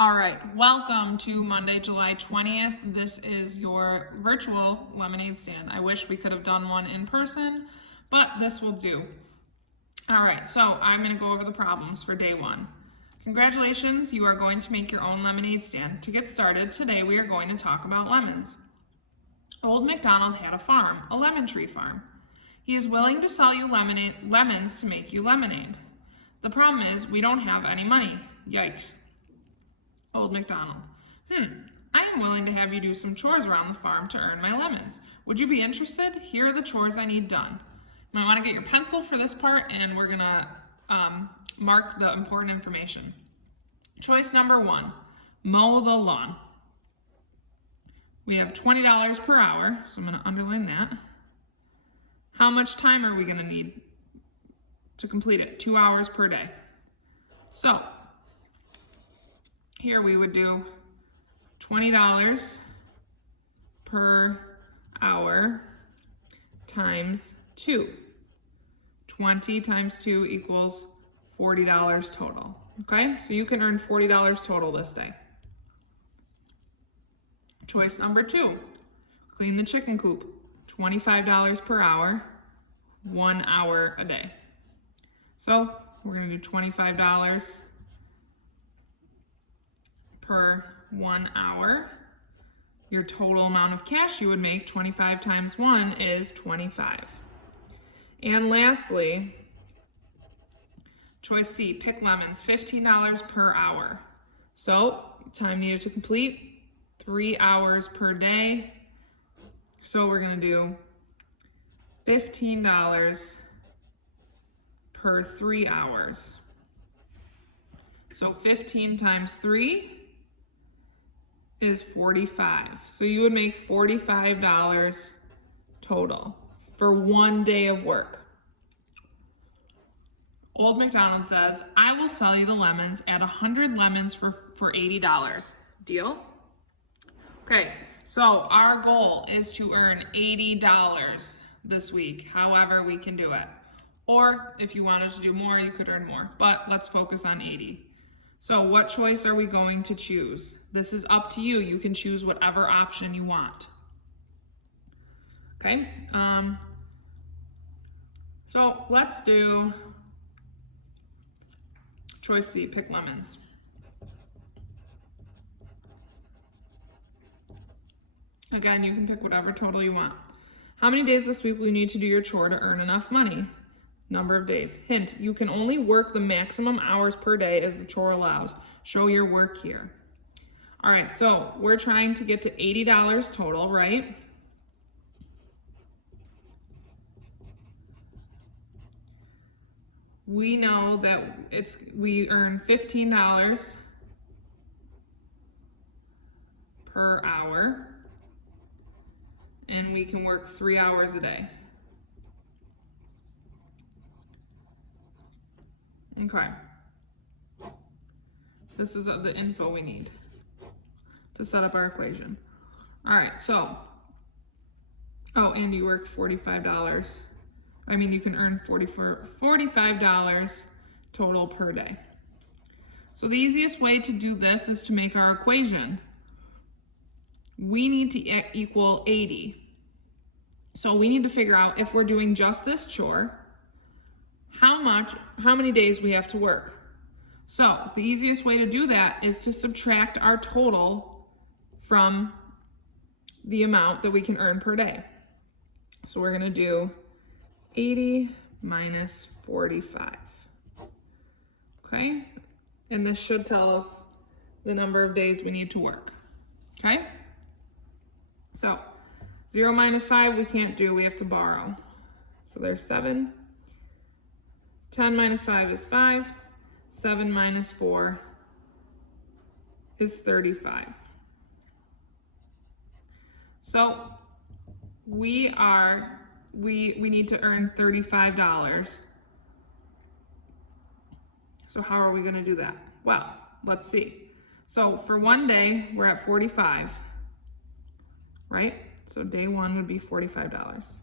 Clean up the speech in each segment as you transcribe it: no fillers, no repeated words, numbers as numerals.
All right, welcome to Monday, July 20th. This is your virtual lemonade stand. I wish we could have done one in person, but this will do. All right, so I'm gonna go over the problems for day one. Congratulations, you are going to make your own lemonade stand. To get started, today we are going to talk about lemons. Old McDonald had a farm, a lemon tree farm. He is willing to sell you lemons to make you lemonade. The problem is we don't have any money. Yikes. Old MacDonald, I am willing to have you do some chores around the farm to earn my lemons. Would you be interested? Here are the chores I need done. You might want to get your pencil for this part, and we're gonna mark the important information. Choice number one, mow the lawn. We have $20 per hour, so I'm gonna underline that. How much time are we gonna need to complete it? 2 hours per day. So, here we would do $20 per hour times 2. 20 times 2 equals $40 total. Okay, so you can earn $40 total this day. Choice number 2, clean the chicken coop. $25 per hour, 1 hour a day. So we're gonna do $25 per 1 hour. Your total amount of cash you would make, 25 times 1 is 25. And lastly, choice C, pick lemons, $15 per hour. So time needed to complete, 3 hours per day. So we're gonna do $15 per 3 hours. So 15 times 3 is 45. So you would make $45 total for 1 day of work. Old MacDonald says, I will sell you the lemons at 100 lemons for $80. Deal? Okay, so our goal is to earn $80 this week, however we can do it. Or if you wanted to do more, you could earn more, but let's focus on 80. So what choice are we going to choose? This is up to you. You can choose whatever option you want. Okay, so let's do choice C, pick lemons. Again, you can pick whatever total you want. How many days this week will you need to do your chore to earn enough money? Number of days. Hint, you can only work the maximum hours per day as the chore allows. Show your work here. All right, so we're trying to get to $80 total, right? We know that we earn $15 per hour, and we can work 3 hours a day. Okay. This is the info we need to set up our equation. All right, so, and you work $45. I mean, you can earn $45 total per day. So the easiest way to do this is to make our equation. We need to equal 80. So we need to figure out, if we're doing just this chore, how many days we have to work. So the easiest way to do that is to subtract our total from the amount that we can earn per day. So we're gonna do 80 minus 45. Okay, and this should tell us the number of days we need to work. Okay, so 0 minus 5 we can't do, we have to borrow. So there's 7. 10 minus 5 is 5. 7 minus 4 is 35. So we need to earn $35. So how are we going to do that? Well, let's see. So for 1 day, we're at 45, right? So day 1 would be $45.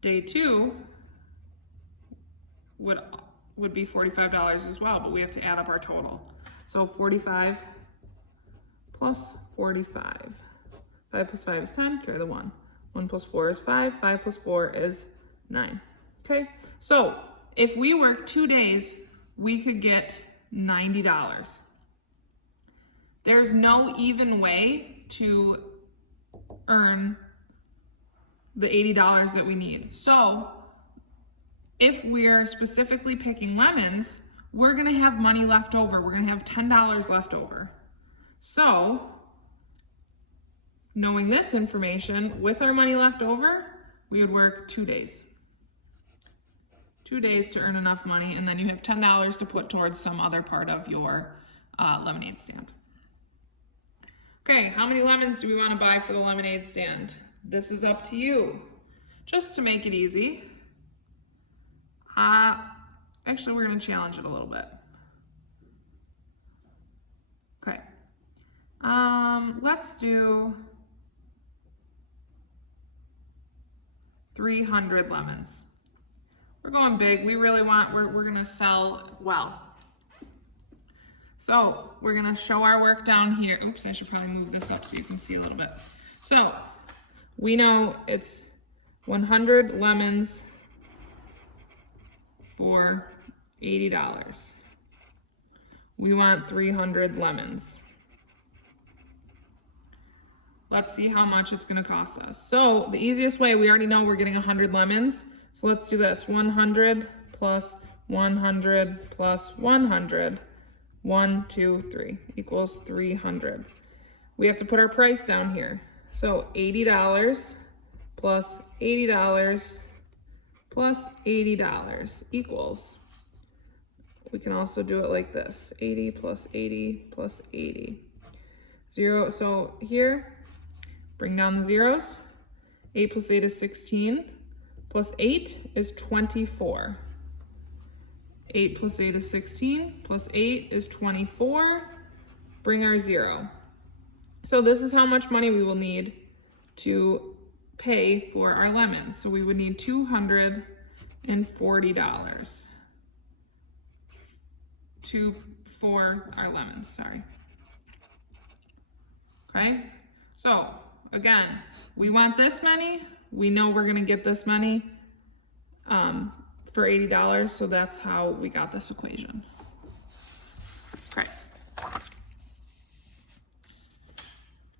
Day 2 would be $45 as well, but we have to add up our total. So 45 plus 45. 5 plus 5 is 10, carry the 1. 1 plus 4 is 5, 5 plus 4 is 9. Okay, so if we work 2 days, we could get $90. There's no even way to earn the $80 that we need. So if we're specifically picking lemons, we're gonna have money left over. We're gonna have $10 left over. So knowing this information, with our money left over, we would work 2 days. 2 days to earn enough money, and then you have $10 to put towards some other part of your lemonade stand. Okay, how many lemons do we want to buy for the lemonade stand? This is up to you. Just to make it easy, actually we're going to challenge it a little bit. Okay, let's do 300 lemons. We're going big. We really want, we're going to sell well. So we're gonna show our work down here. Oops, I should probably move this up so you can see a little bit. So we know it's 100 lemons for $80. We want 300 lemons. Let's see how much it's gonna cost us. So the easiest way, we already know we're getting 100 lemons. So let's do this, 100 plus 100 plus 100. 1, 2, 3 equals 300. We have to put our price down here. So $80 plus $80 plus $80 equals, we can also do it like this, 80 plus 80 plus 80. 0, so here, bring down the zeros. 8 plus 8 is 16, plus 8 is 24. 8 plus 8 is 16, plus 8 is 24, bring our 0. So this is how much money we will need to pay for our lemons. So we would need $240 for our lemons, sorry. Okay, so again, we want this many, we know we're gonna get this many, for $80, so that's how we got this equation. Okay.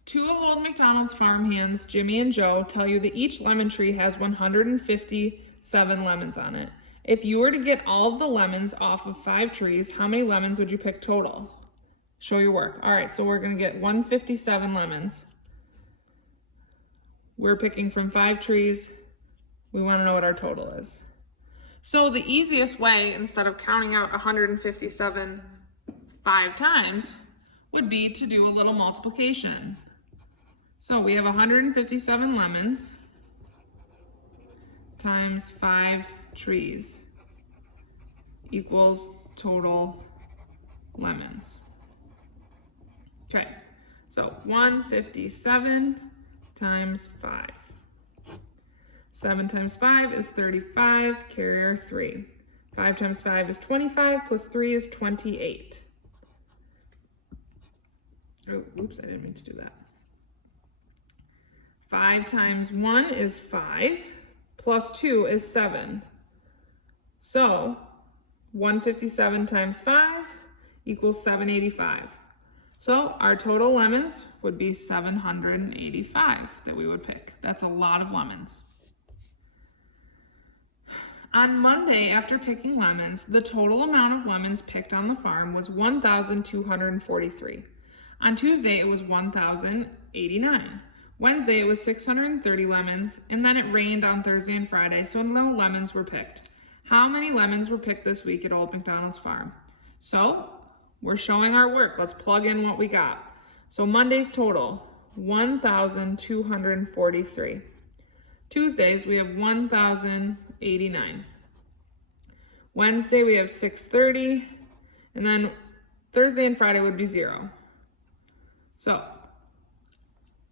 2 of old McDonald's Farm hands, Jimmy and Joe, tell you that each lemon tree has 157 lemons on it. If you were to get all of the lemons off of 5 trees, how many lemons would you pick total? Show your work. All right, so we're gonna get 157 lemons. We're picking from 5 trees. We wanna know what our total is. So the easiest way, instead of counting out 157 5 times, would be to do a little multiplication. So we have 157 lemons times 5 trees equals total lemons. Okay, so 157 times 5. 7 times 5 is 35, carrier 3. 5 times 5 is 25, plus 3 is 28. Oh, oops, I didn't mean to do that. 5 times 1 is 5, plus 2 is 7. So 157 times 5 equals 785. So our total lemons would be 785 that we would pick. That's a lot of lemons. On Monday, after picking lemons, the total amount of lemons picked on the farm was 1,243. On Tuesday, it was 1,089. Wednesday, it was 630 lemons, and then it rained on Thursday and Friday, so no lemons were picked. How many lemons were picked this week at Old McDonald's Farm? So, we're showing our work. Let's plug in what we got. So Monday's total, 1,243. Tuesdays, we have 1,089. Wednesday, we have 630. And then Thursday and Friday would be 0. So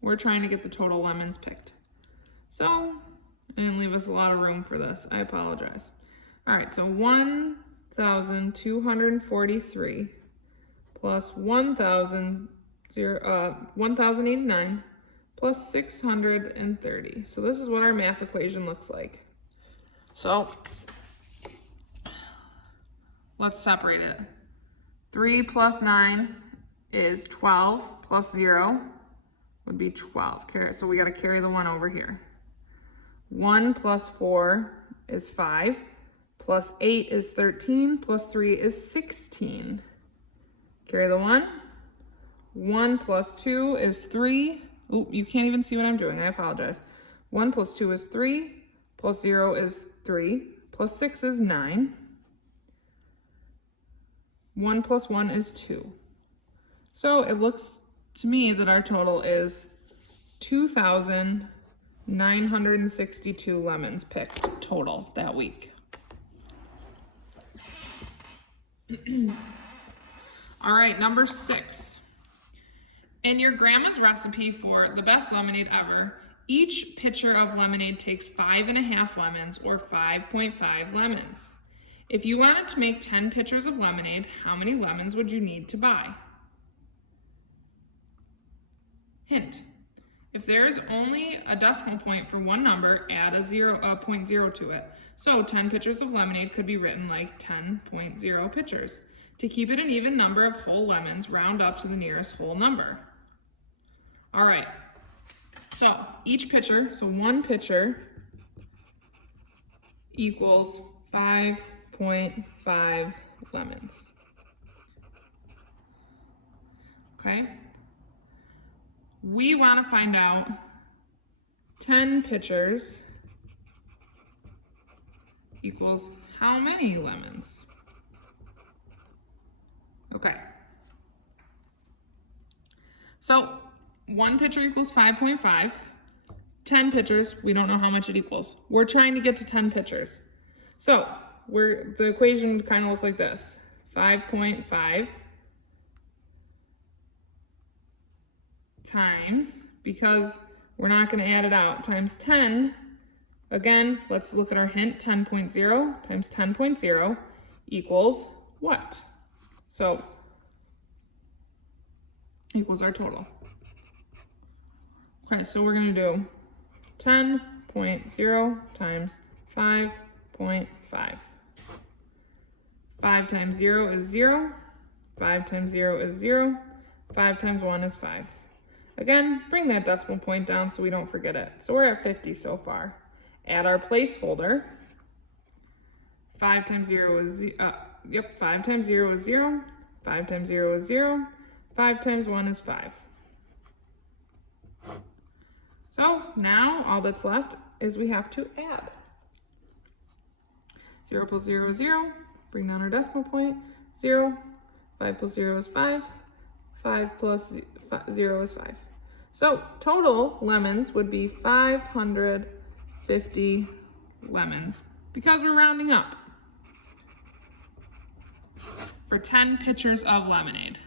we're trying to get the total lemons picked. So I didn't leave us a lot of room for this. I apologize. All right, so 1,243 plus 1,089 plus 630. So this is what our math equation looks like. So let's separate it. 3 plus 9 is 12, plus 0 would be 12. So we got to carry the 1 over here. 1 plus 4 is 5, plus 8 is 13, plus 3 is 16. Carry the 1. 1 plus 2 is 3. Oh, you can't even see what I'm doing. I apologize. 1 plus 2 is 3, plus 0 is 3, plus 6 is 9. 1 plus 1 is 2. So it looks to me that our total is 2,962 lemons picked total that week. All right, number 6. In your grandma's recipe for the best lemonade ever, each pitcher of lemonade takes 5.5 lemons or 5.5 lemons. If you wanted to make 10 pitchers of lemonade, how many lemons would you need to buy? Hint: if there is only a decimal point for one number, add a 0.0 to it. So 10 pitchers of lemonade could be written like 10.0 pitchers. To keep it an even number of whole lemons, round up to the nearest whole number. All right, so each pitcher, so one pitcher equals 5.5 lemons. Okay. We want to find out 10 pitchers equals how many lemons? Okay. So one pitcher equals 5.5. 10 pitchers, we don't know how much it equals. We're trying to get to 10 pitchers. So the equation would kind of look like this. 5.5 times, because we're not going to add it out, times 10. Again, let's look at our hint. 10.0 times 10.0 equals what? So equals our total. Okay, so we're going to do 10.0 times 5.5. 5 times 0 is 0. 5 times 0 is 0. 5 times 1 is 5. Again, bring that decimal point down so we don't forget it. So we're at 50 so far. Add our placeholder. 5 times 0 is 5 times 0 is 0. 5 times 0 is 0. 5 times 1 is 5. So now all that's left is we have to add. 0 plus 0 is 0. Bring down our decimal point. 0. 5 plus 0 is 5. 5 plus 0 is 5. So total lemons would be 550 lemons because we're rounding up for 10 pitchers of lemonade.